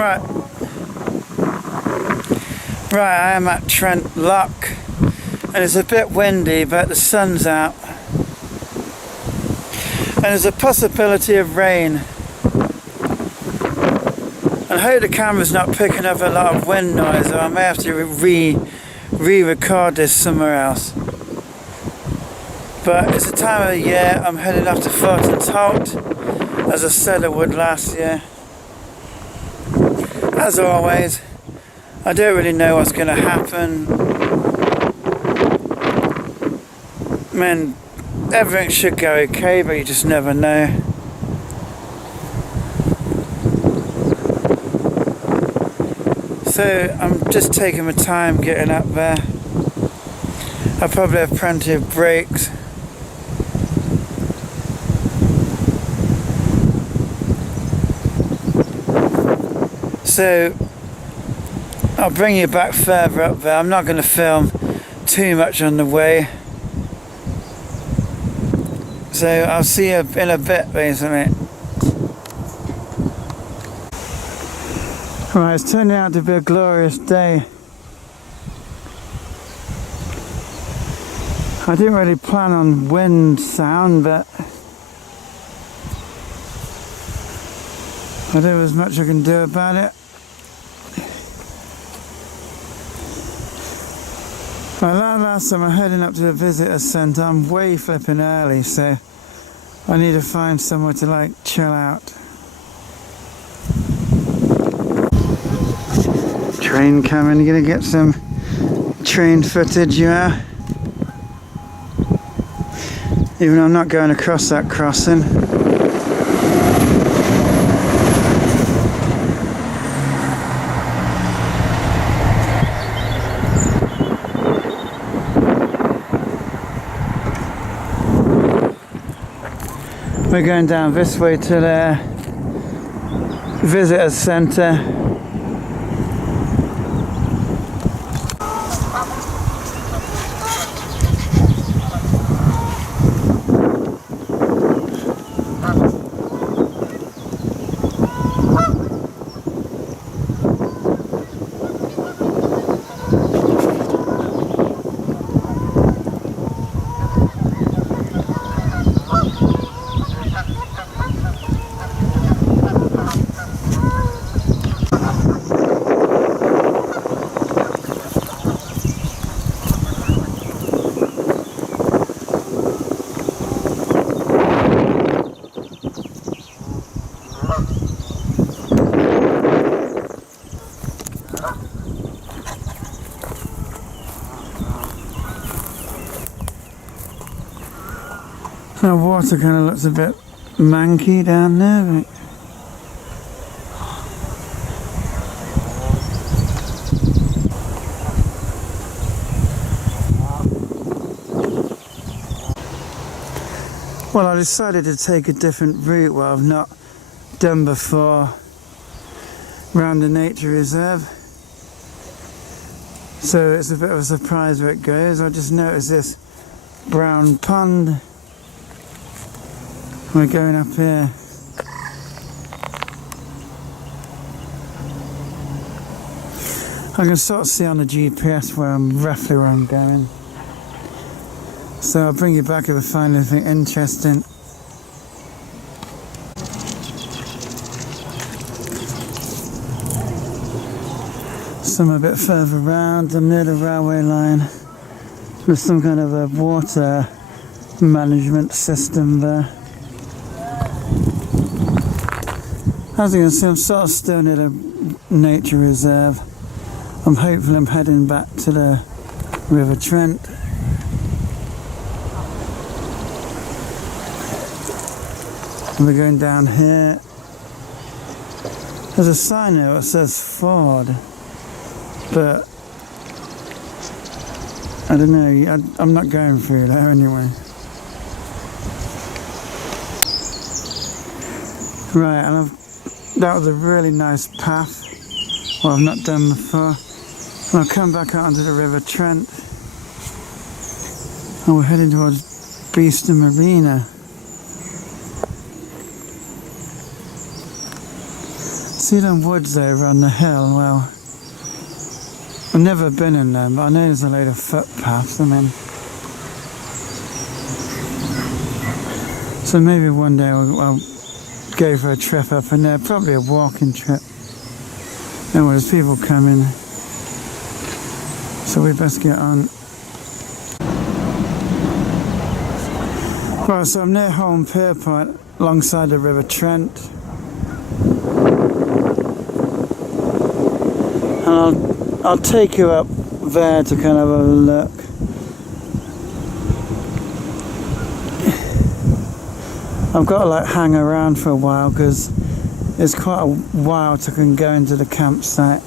Right, I am at Trent Lock, and it's a bit windy, but the sun's out, and there's a possibility of rain. And I hope the camera's not picking up a lot of wind noise, or I may have to re-record this somewhere else. But it's the time of the year. I'm heading off to Thorntons Holt, as I said I would last year. As always, I don't really know what's going to happen. I mean, everything should go okay, but you just never know. So I'm just taking my time getting up there. I probably have plenty of breaks. So I'll bring you back further up there. I'm not going to film too much on the way. So I'll see you in a bit, basically. Right, it's turning out to be a glorious day. I didn't really plan on wind sound, but I don't know as much I can do about it. Right, last time I'm heading up to the visitor centre. I'm way flipping early, so I need to find somewhere to like chill out. Train coming, you're gonna get some train footage, you are. Even though I'm not going across that crossing. We're going down this way to the visitor centre. The water kind of looks a bit manky down there, but well, I decided to take a different route what I've not done before around the nature reserve. So it's a bit of a surprise where it goes. I just noticed this brown pond. We're going up here. I can sort of see on the GPS roughly where I'm going. So I'll bring you back if I find anything interesting. Some a bit further round, I'm near the railway line. There's some kind of a water management system there. As you can see, I'm sort of still near the nature reserve. I'm hopeful I'm heading back to the River Trent. And we're going down here. There's a sign there that says Ford, but I don't know, I'm not going through there anyway. Right, and that was a really nice path, what I've not done before. And I'll come back out onto the River Trent, and we're heading towards Beeston Marina. See them woods over on the hill? Well, I've never been in them, but I know there's a load of footpaths. I mean, so maybe one day I'll go for a trip up in there, probably a walking trip. And there's people coming, so we best get on. Right, so I'm near Holm Pierpoint, alongside the River Trent. And I'll take you up there to kind of have a look. I've got to like hang around for a while because it's quite a while to can go into the campsite.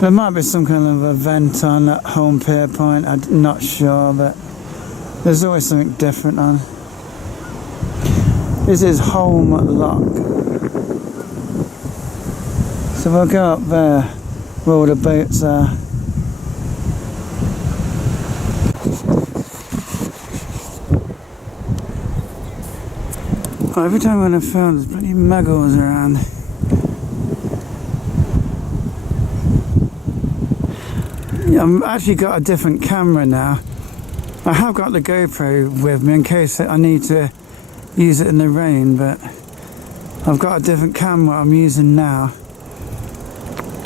There might be some kind of event on at Holm Pierpoint, I'm not sure, but there's always something different on. This is Holm Lock. So we'll go up there where all the boats are. Oh, every time when I film, there's bloody muggles around. I've actually got a different camera now. I have got the GoPro with me in case I need to use it in the rain, but I've got a different camera I'm using now.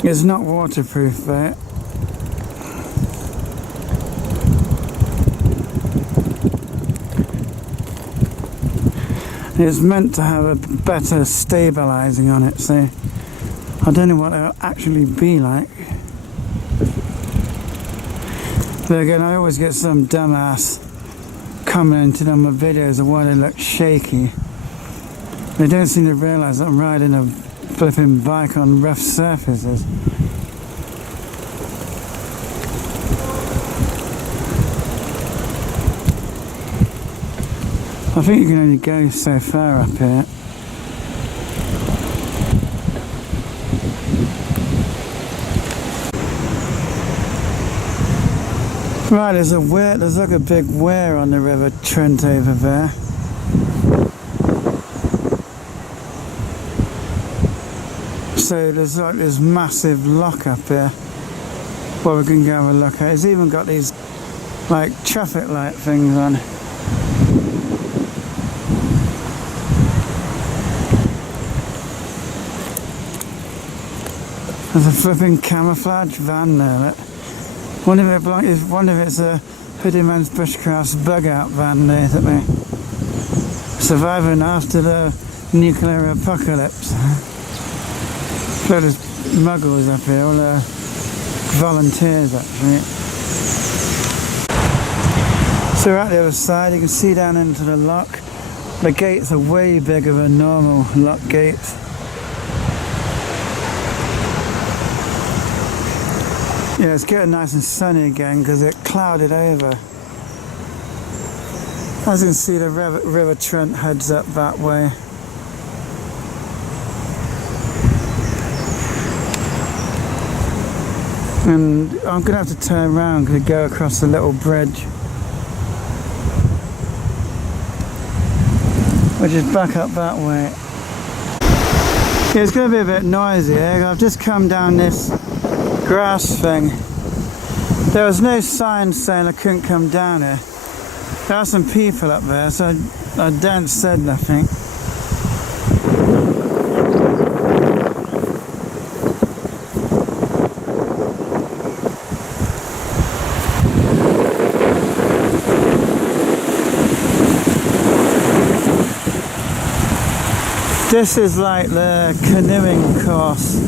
It's not waterproof, but it's meant to have a better stabilising on it, so I don't know what it'll actually be like. But again, I always get some dumbass commenting on my videos of why they look shaky. They don't seem to realise that I'm riding a flipping bike on rough surfaces. I think you can only go so far up here. Right, there's like a big weir on the River Trent over there. So there's like this massive lock up here where we can go have a look at. It's even got these like traffic light things on. There's a flipping camouflage van there. Look. One of it's a Hoodie Man's Bushcraft's bug out van there, isn't it? Surviving after the nuclear apocalypse. Look, there's muggles up here, all volunteers actually. So we're at the other side, you can see down into the lock. The gates are way bigger than normal lock gates. Yeah, it's getting nice and sunny again because it clouded over. As you can see, the River Trent heads up that way. And I'm going to have to turn around to go across the little bridge, which is back up that way. Yeah, it's going to be a bit noisy here. I've just come down this grass thing. There was no sign saying I couldn't come down here. There are some people up there, so I don't said nothing. This is like the canoeing course.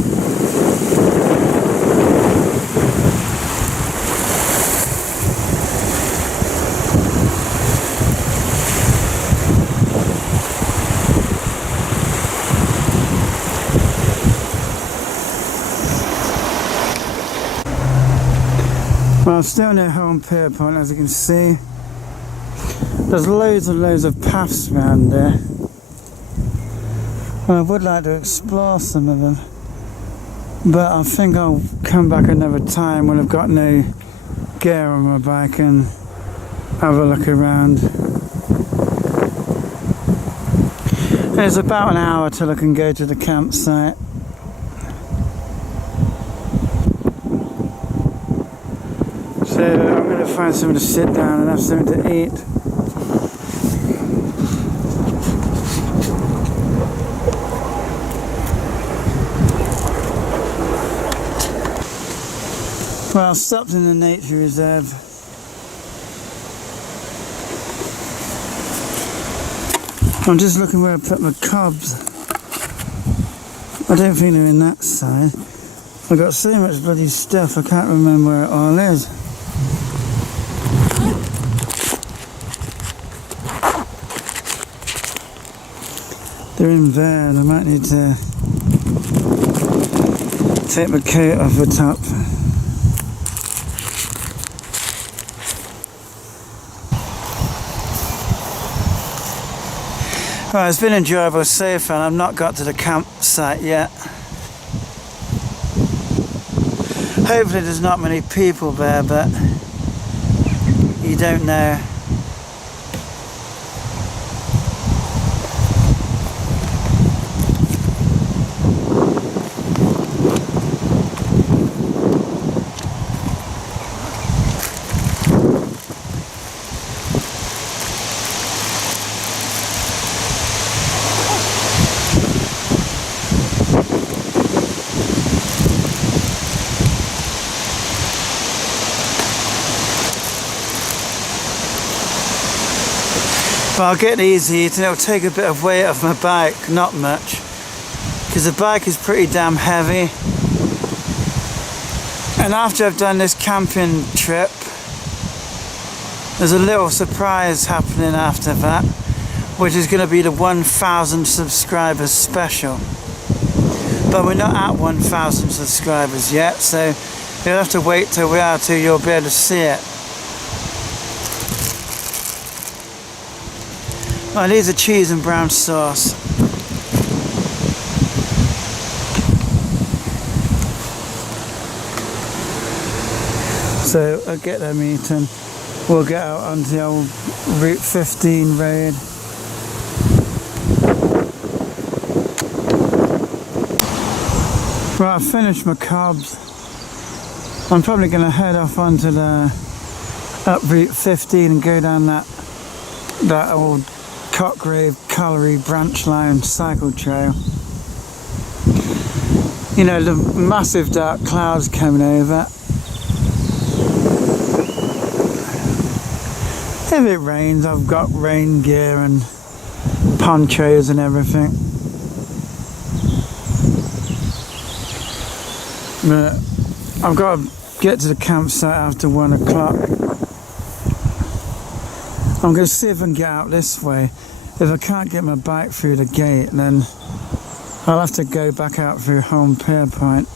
Well, I'm still near Holm Pierpoint, as you can see. There's loads and loads of paths around there. Well, I would like to explore some of them, but I think I'll come back another time when I've got no gear on my bike and have a look around. It's about an hour till I can go to the campsite. So I'm going to find somewhere to sit down and have something to eat. Well, I stopped in the nature reserve. I'm just looking where I put my cobs. I don't think they're in that side. I've got so much bloody stuff I can't remember where it all is. They're in there and I might need to take my coat off the top. Well, it's been enjoyable so far. I've not got to the campsite yet. Hopefully there's not many people there, but you don't know. Well, I'll get easy, and it'll take a bit of weight off my bike, not much, because the bike is pretty damn heavy. And after I've done this camping trip, there's a little surprise happening after that, which is going to be the 1,000 subscribers special. But we're not at 1,000 subscribers yet, so you'll have to wait till we are till you'll be able to see it. Well, these are cheese and brown sauce. So I'll get them eaten. We'll get out onto the old Route 15 road. Right, I've finished my cobs. I'm probably going to head off onto the up Route 15 and go down that old Cockgrave Colliery branch line cycle trail. You know, the massive dark clouds coming over. If it rains, I've got rain gear and ponchos and everything. But I've got to get to the campsite after 1 o'clock. I'm going to see if I can get out this way. If I can't get my bike through the gate, then I'll have to go back out through Home Pierpoint.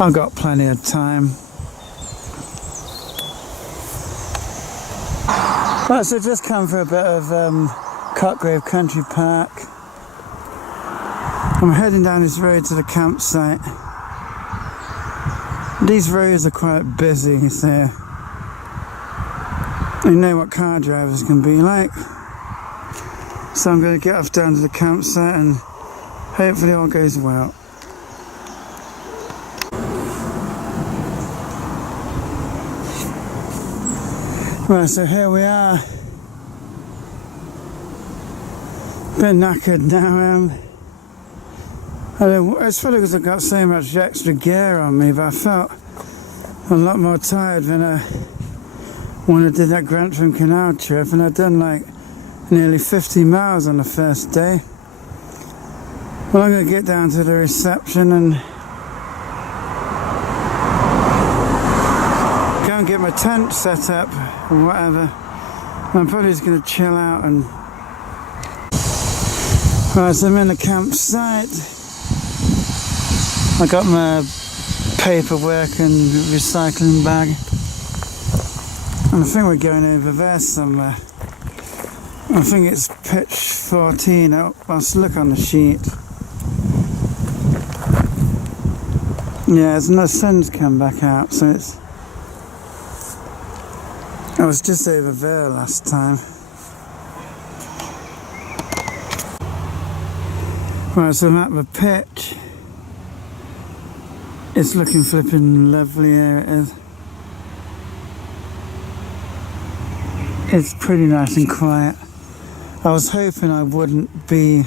I've got plenty of time. Right, so just come for a bit of Cockgrave Country Park. I'm heading down this road to the campsite. These roads are quite busy, so you know what car drivers can be like. So I'm going to get off down to the campsite and hopefully all goes well. Right, so here we are. Bit knackered now. It's probably because I've got so much extra gear on me, but I felt a lot more tired than when I did that Grantham Canal trip, and I'd done like nearly 50 miles on the first day. Well, I'm going to get down to the reception and go and get my tent set up or whatever. I'm probably just going to chill out and... Right, so I'm in the campsite. I got my paperwork and recycling bag. And I think we're going over there somewhere. I think it's pitch 14. Let's look on the sheet. Yeah, the sun's come back out, so it's... I was just over there last time. Right, so I'm at the pitch. It's looking flipping lovely here, it is. It's pretty nice and quiet. I was hoping I wouldn't be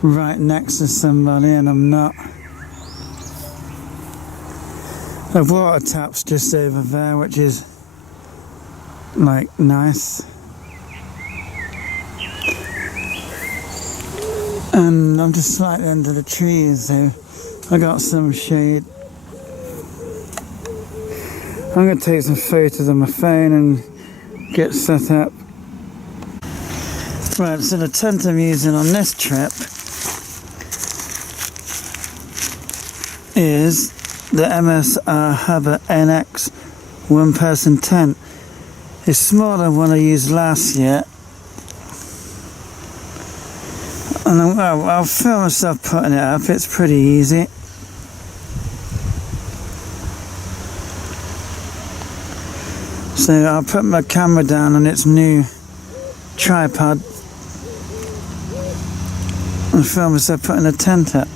right next to somebody, and I'm not. The water tap's just over there, which is like nice. And I'm just slightly under the trees, so I got some shade. I'm going to take some photos on my phone and get set up. Right, so the tent I'm using on this trip is the MSR Hubba NX one-person tent. It's smaller than one I used last year. And I'll film myself putting it up, it's pretty easy. So I'll put my camera down on its new tripod and film myself putting a tent up.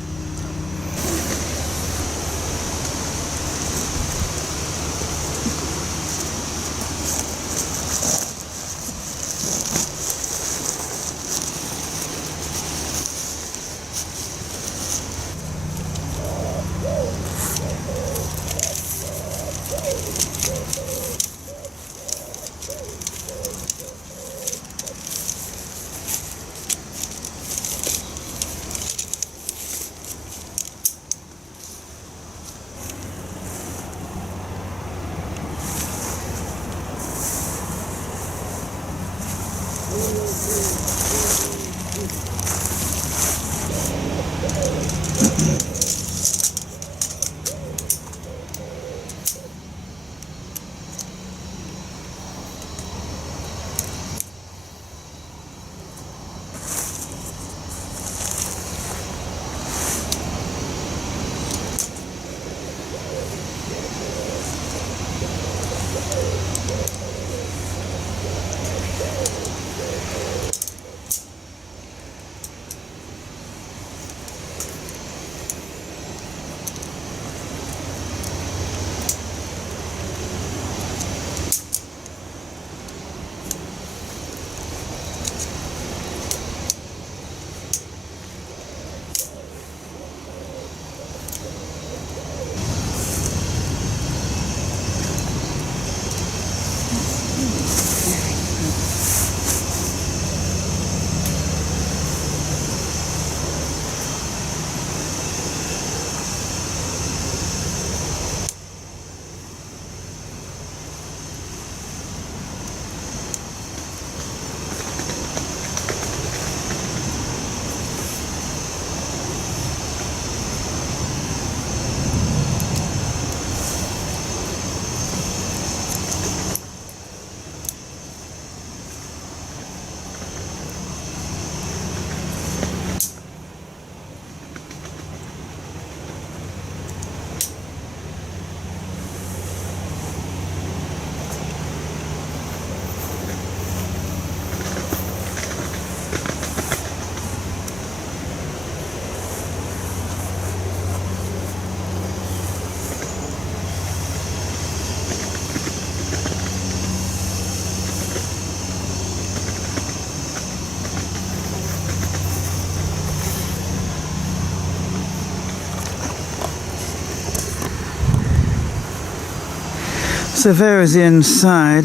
So there is the inside.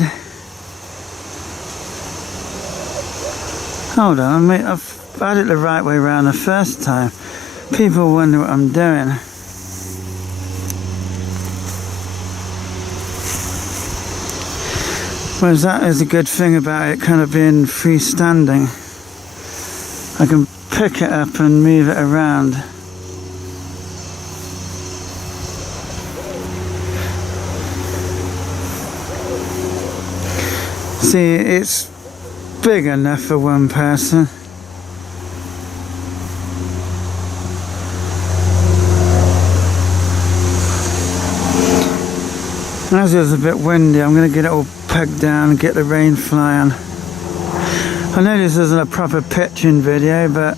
Hold on, I've had it the right way around the first time. People wonder what I'm doing. Whereas that is a good thing about it kind of being freestanding. I can pick it up and move it around. See, it's big enough for one person. As it's a bit windy, I'm going to get it all pegged down and get the rain flying. I know this isn't a proper pitching video, but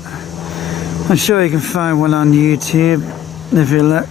I'm sure you can find one on YouTube if you look.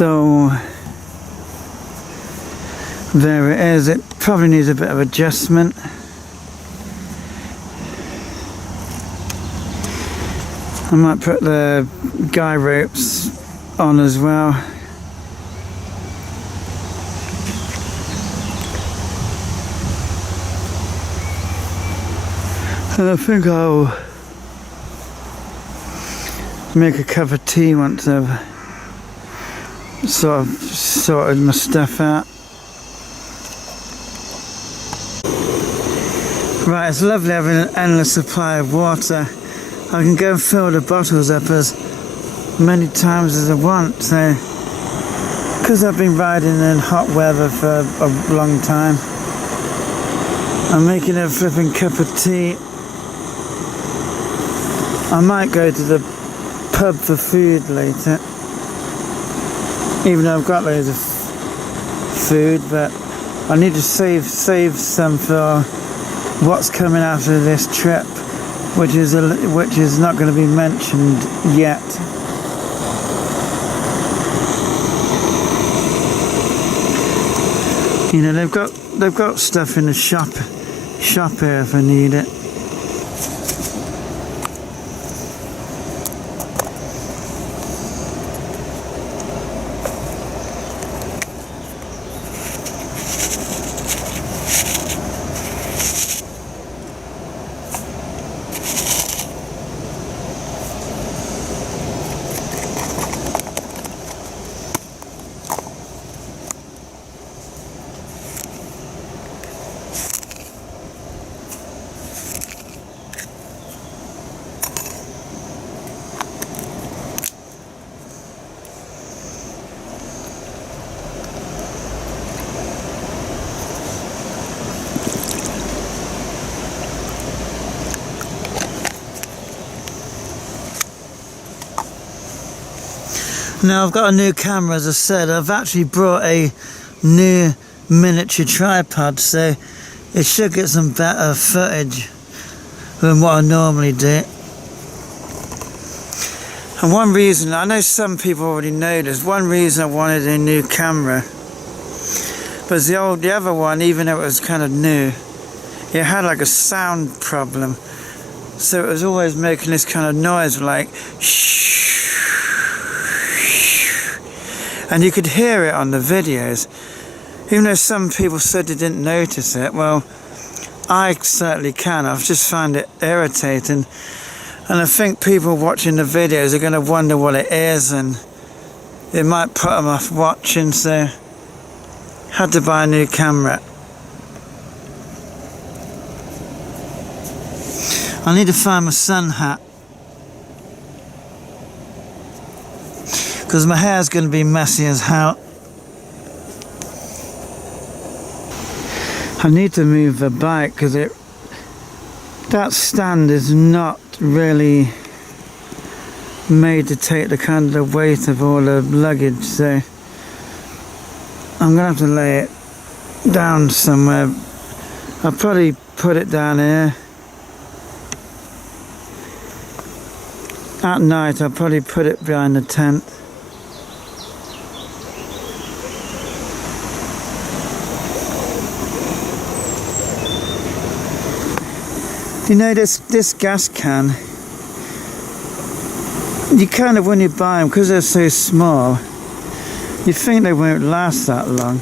So there it is. It probably needs a bit of adjustment. I might put the guy ropes on as well. And I think I'll make a cup of tea once I've sort of sorted my stuff out. Right, it's lovely having an endless supply of water. I can go and fill the bottles up as many times as I want. So, because I've been riding in hot weather for a long time, I'm making a flipping cup of tea. I might go to the pub for food later, even though I've got loads of food, but I need to save some for what's coming after this trip, which is not going to be mentioned yet. You know, they've got stuff in the shop here if I need it. Now I've got a new camera, as I said. I've actually brought a new miniature tripod, so it should get some better footage than what I normally do. And one reason, I know some people already know this, one reason I wanted a new camera was the other one, even though it was kind of new, it had like a sound problem. So it was always making this kind of noise, like shh. And you could hear it on the videos. Even though some people said they didn't notice it, well, I certainly can. I've just found it irritating. And I think people watching the videos are going to wonder what it is, and it might put them off watching, so had to buy a new camera. I need to find my sun hat, because my hair's going to be messy as hell. I need to move the bike because that stand is not really made to take the kind of weight of all the luggage, so I'm gonna have to lay it down somewhere. I'll probably put it down here. At night I'll probably put it behind the tent. You know, this gas can, you kind of, when you buy them, because they're so small, you think they won't last that long.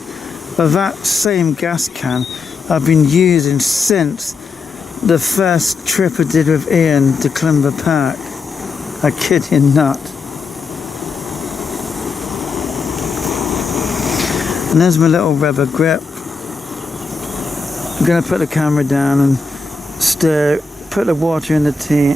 But that same gas can I've been using since the first trip I did with Ian to Clumber Park. I kid you not. And there's my little rubber grip. I'm going to put the camera down and stir, put the water in the tea.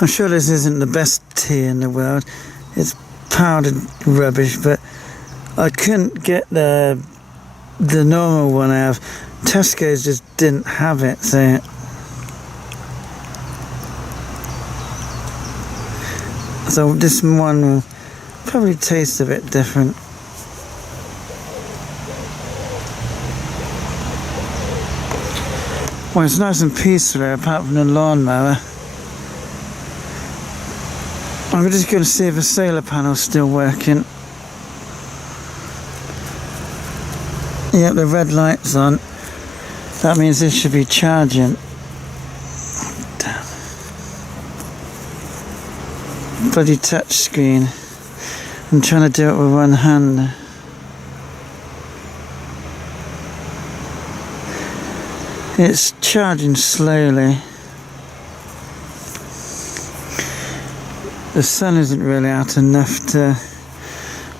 I'm sure this isn't the best tea in the world. It's powdered rubbish, but I couldn't get the normal one I have. Tesco's just didn't have it, so this one will probably taste a bit different. Well, it's nice and peaceful here, apart from the lawnmower. I'm just going to see if the solar panel's still working. Yep, the red light's on. That means this should be charging. Damn. Bloody touch screen. I'm trying to do it with one hand. It's charging slowly. The sun isn't really out enough to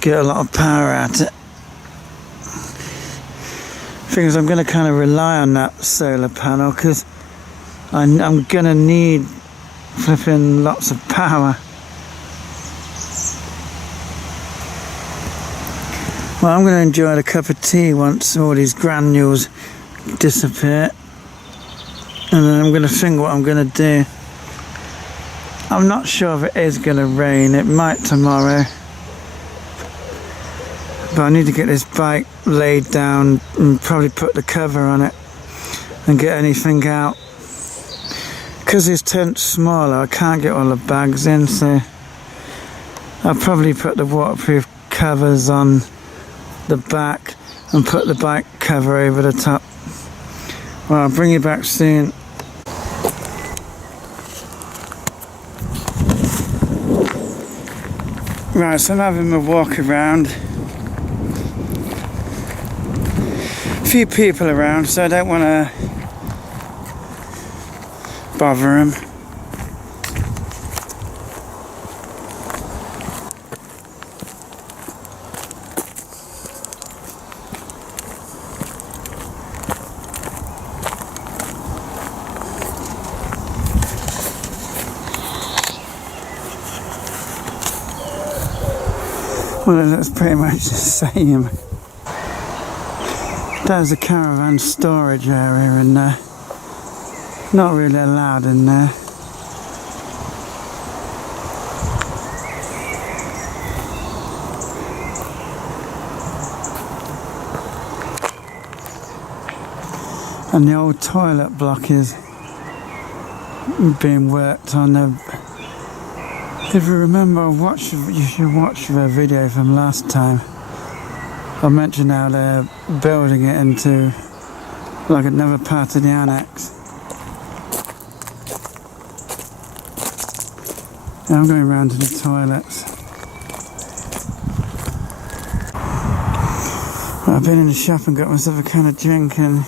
get a lot of power out of it. Thing is, I'm going to kind of rely on that solar panel because I'm going to need flipping lots of power. Well, I'm going to enjoy a cup of tea once all these granules disappear, and then I'm going to think what I'm going to do. I'm not sure if it is going to rain. It might tomorrow. But I need to get this bike laid down and probably put the cover on it and get anything out. Because this tent's smaller, I can't get all the bags in, so I'll probably put the waterproof covers on the back and put the bike cover over the top. Well, I'll bring you back soon. Right, so I'm having a walk around. few people around, so I don't want to bother them. Well, that's pretty much the same. There's a caravan storage area in there. Not really allowed in there. And the old toilet block is being worked on. If you remember, you should watch the video from last time. I mentioned how they're building it into like another part of the annex. Now I'm going round to the toilets. Well, I've been in the shop and got myself a can of drink, and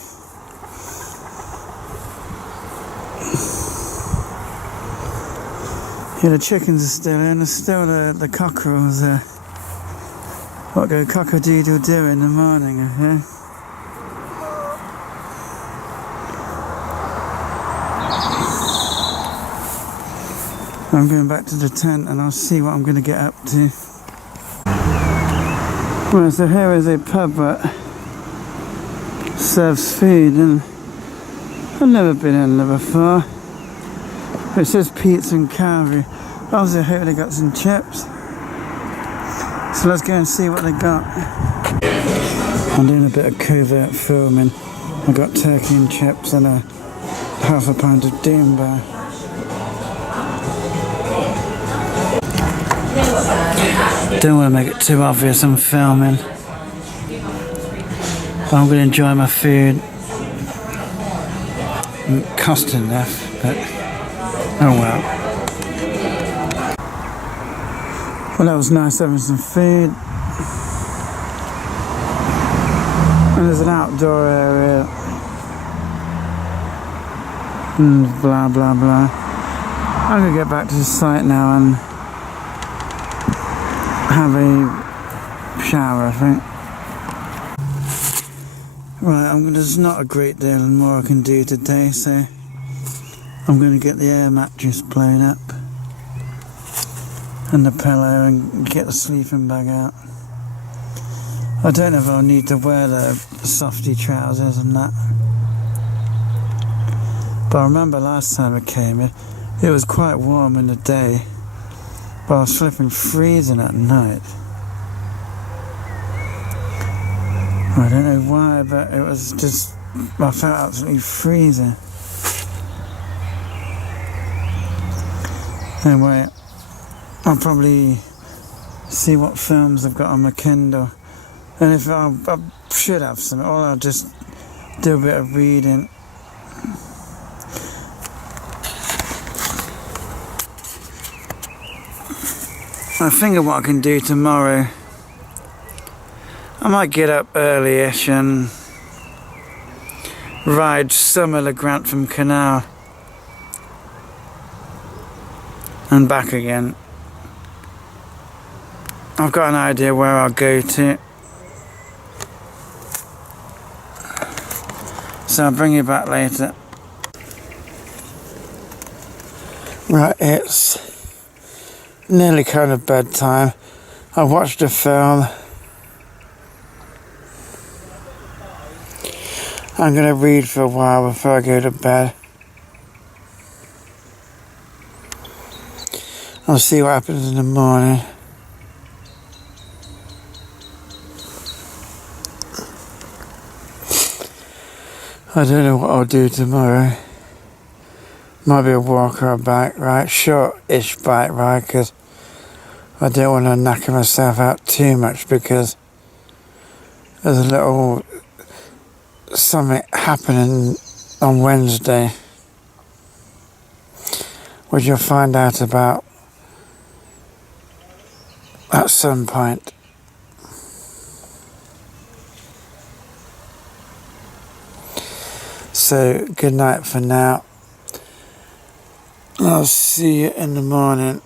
yeah, the chickens are still in. There's still the cockerels there. What go cock-a-doodle-doo in the morning, I hear. I'm going back to the tent and I'll see what I'm going to get up to. Well, so here is a pub that serves food, and I've never been in there before. It says pizza and carvery. Also, here they got some chips. So let's go and see what they got. I'm doing a bit of covert filming. I got turkey and chips and a half a pint of Doom Bar. Don't want to make it too obvious I'm filming, but I'm going to enjoy my food. It cost enough, but oh well. Well, that was nice having some food. And there's an outdoor area. And blah blah blah. I'm going to get back to the site now and have a shower, I think. Right, there's not a great deal more I can do today, so I'm going to get the air mattress blown up and the pillow and get the sleeping bag out. I don't know if I'll need to wear the softy trousers and that, but I remember last time I came it was quite warm in the day, but I was flipping freezing at night. I don't know why, but it was just, I felt absolutely freezing. Anyway, I'll probably see what films I've got on my Kindle, and if I should have some, or I'll just do a bit of reading. I think of what I can do tomorrow. I might get up early-ish and ride Summer Le Grantham Canal and back again. I've got an idea where I'll go to, so I'll bring you back later. Right, it's nearly kind of bedtime. I watched a film. I'm going to read for a while before I go to bed. I'll see what happens in the morning. I don't know what I'll do tomorrow. Might be a walk or a bike ride, short-ish bike ride, because I don't want to knacker myself out too much, because there's a little something happening on Wednesday, which you'll find out about at some point. So good night for now. I'll see you in the morning.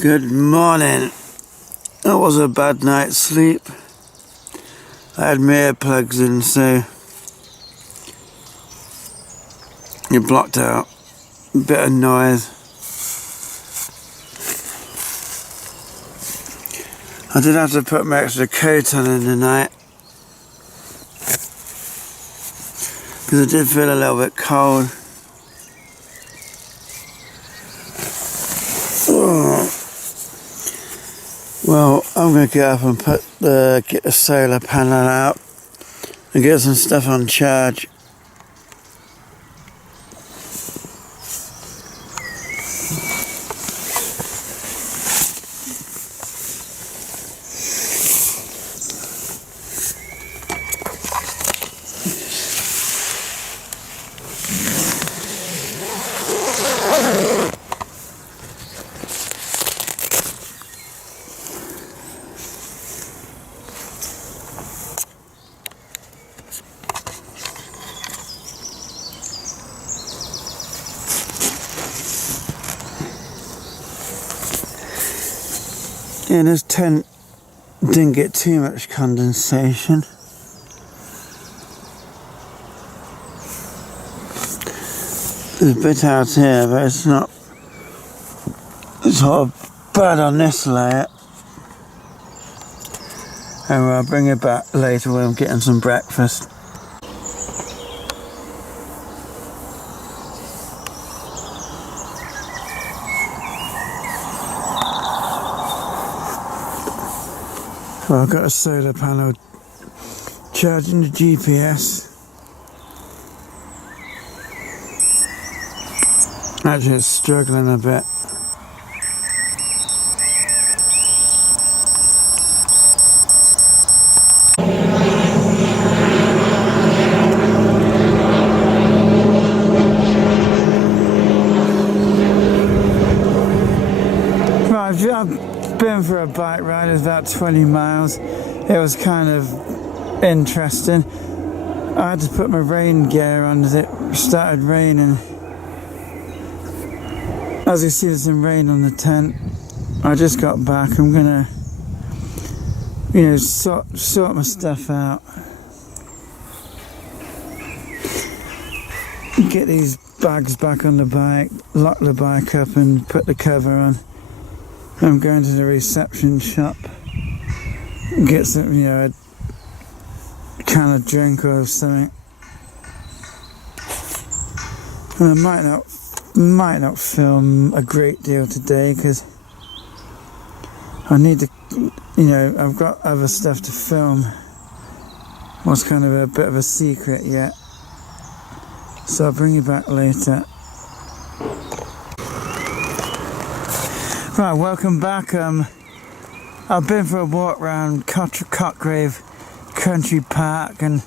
Good morning. That was a bad night's sleep. I had my earplugs in, so you blocked out a bit of noise. I did have to put my extra coat on in the night because I did feel a little bit cold. Oh. Well, I'm going to get up and get the solar panel out and get some stuff on charge. Yeah, this tent didn't get too much condensation. There's a bit out here, but it's not sort of bad on this layer. And I'll bring it back later when I'm getting some breakfast. Well, I've got a solar panel charging the GPS. Actually, it's struggling a bit. Right, I've been for a bike ride. It was about 20 miles. It was kind of interesting. I had to put my rain gear on as it started raining. As you see, there's some rain on the tent. I just got back. I'm gonna, sort my stuff out. Get these bags back on the bike, lock the bike up and put the cover on. I'm going to the reception shop, get some, a can of drink or something. And I might not film a great deal today because I need to, I've got other stuff to film. What's kind of a bit of a secret yet. So I'll bring you back later. Right, welcome back. I've been for a walk around Cotgrave Country Park, and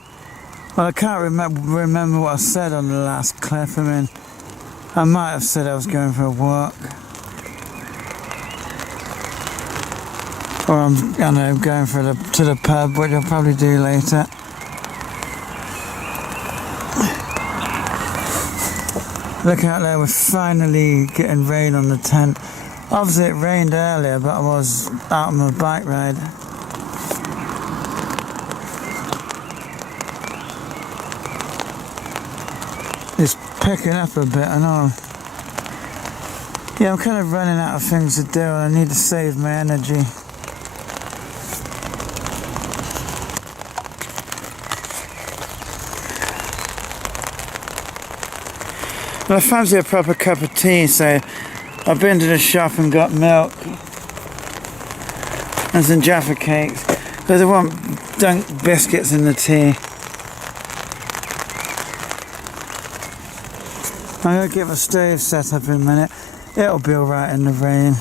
well, I can't remember what I said on the last clip. I mean, I might have said I was going for a walk, or I'm going to the pub, which I'll probably do later. Look out there, we're finally getting rain on the tent. Obviously it rained earlier, but I was out on my bike ride. It's picking up a bit, I know. Yeah, I'm kind of running out of things to do and I need to save my energy. Well, I fancy a proper cup of tea, so I've been to the shop and got milk and some Jaffa cakes because I want dunk biscuits in the tea. I'm going to get my stove set up in a minute. It'll be alright in the rain.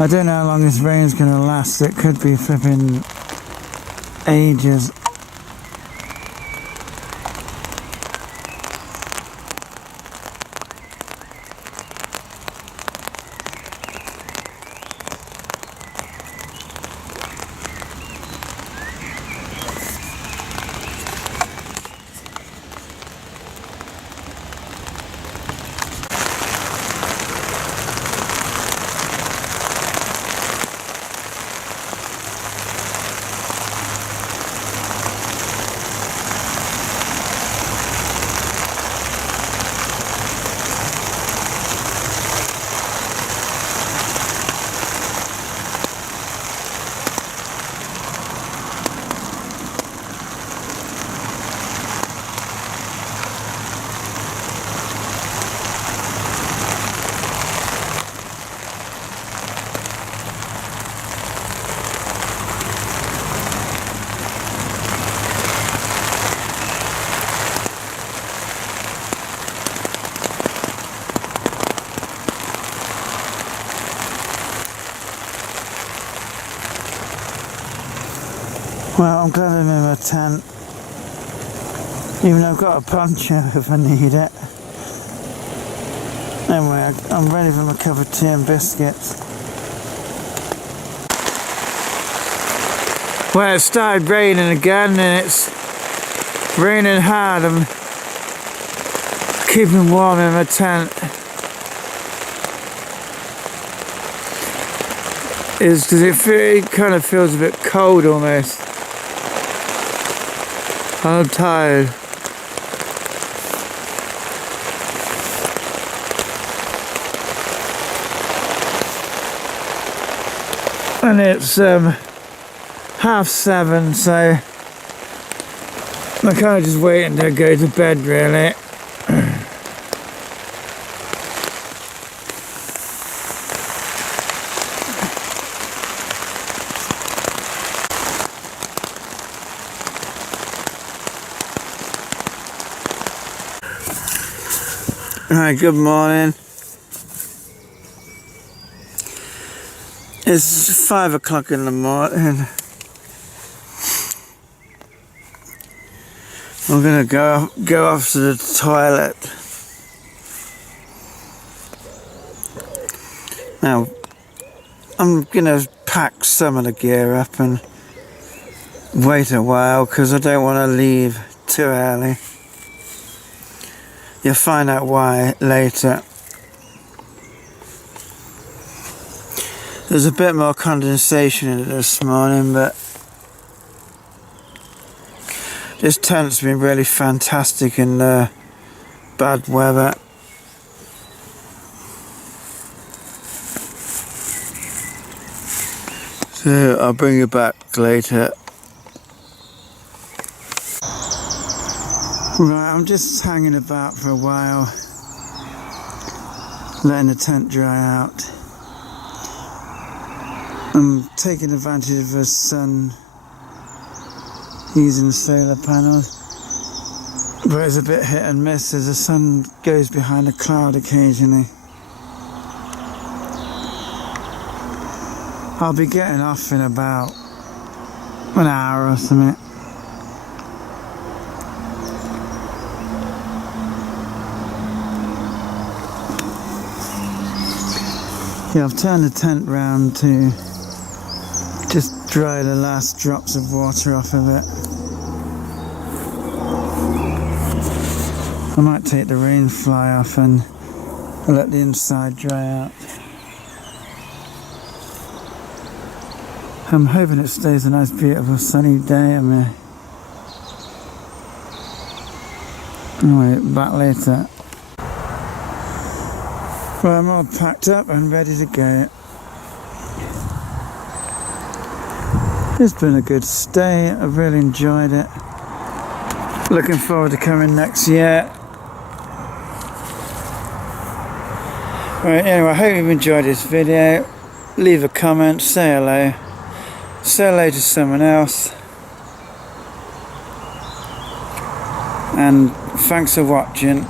I don't know how long this rain's going to last. It could be flipping ages. Well, I'm glad I'm in my tent, even though I've got a poncho if I need it. Anyway, I'm ready for my cup of tea and biscuits. Well, it started raining again, and it's raining hard. I'm keeping warm in my tent. Is because it kind of feels a bit cold almost. I'm tired. And it's 7:30, so I'm kind of just waiting to go to bed really. Alright, good morning. It's 5 o'clock in the morning. I'm gonna go off to the toilet. Now, I'm gonna pack some of the gear up and wait a while because I don't want to leave too early. You'll find out why later. There's a bit more condensation in it this morning, but this tent's been really fantastic in the bad weather. So I'll bring you back later. Right, I'm just hanging about for a while, letting the tent dry out. I'm taking advantage of the sun using solar panels, but it's a bit hit and miss as the sun goes behind a cloud occasionally. I'll be getting off in about an hour or something. Yeah, I've turned the tent round to just dry the last drops of water off of it. I might take the rain fly off and let the inside dry out. I'm hoping it stays a nice beautiful sunny day. Anyway, back later. Well, I'm all packed up and ready to go. It's been a good stay. I've really enjoyed it. Looking forward to coming next year. Right, anyway, I hope you've enjoyed this video. Leave a comment, say hello. Say hello to someone else. And thanks for watching.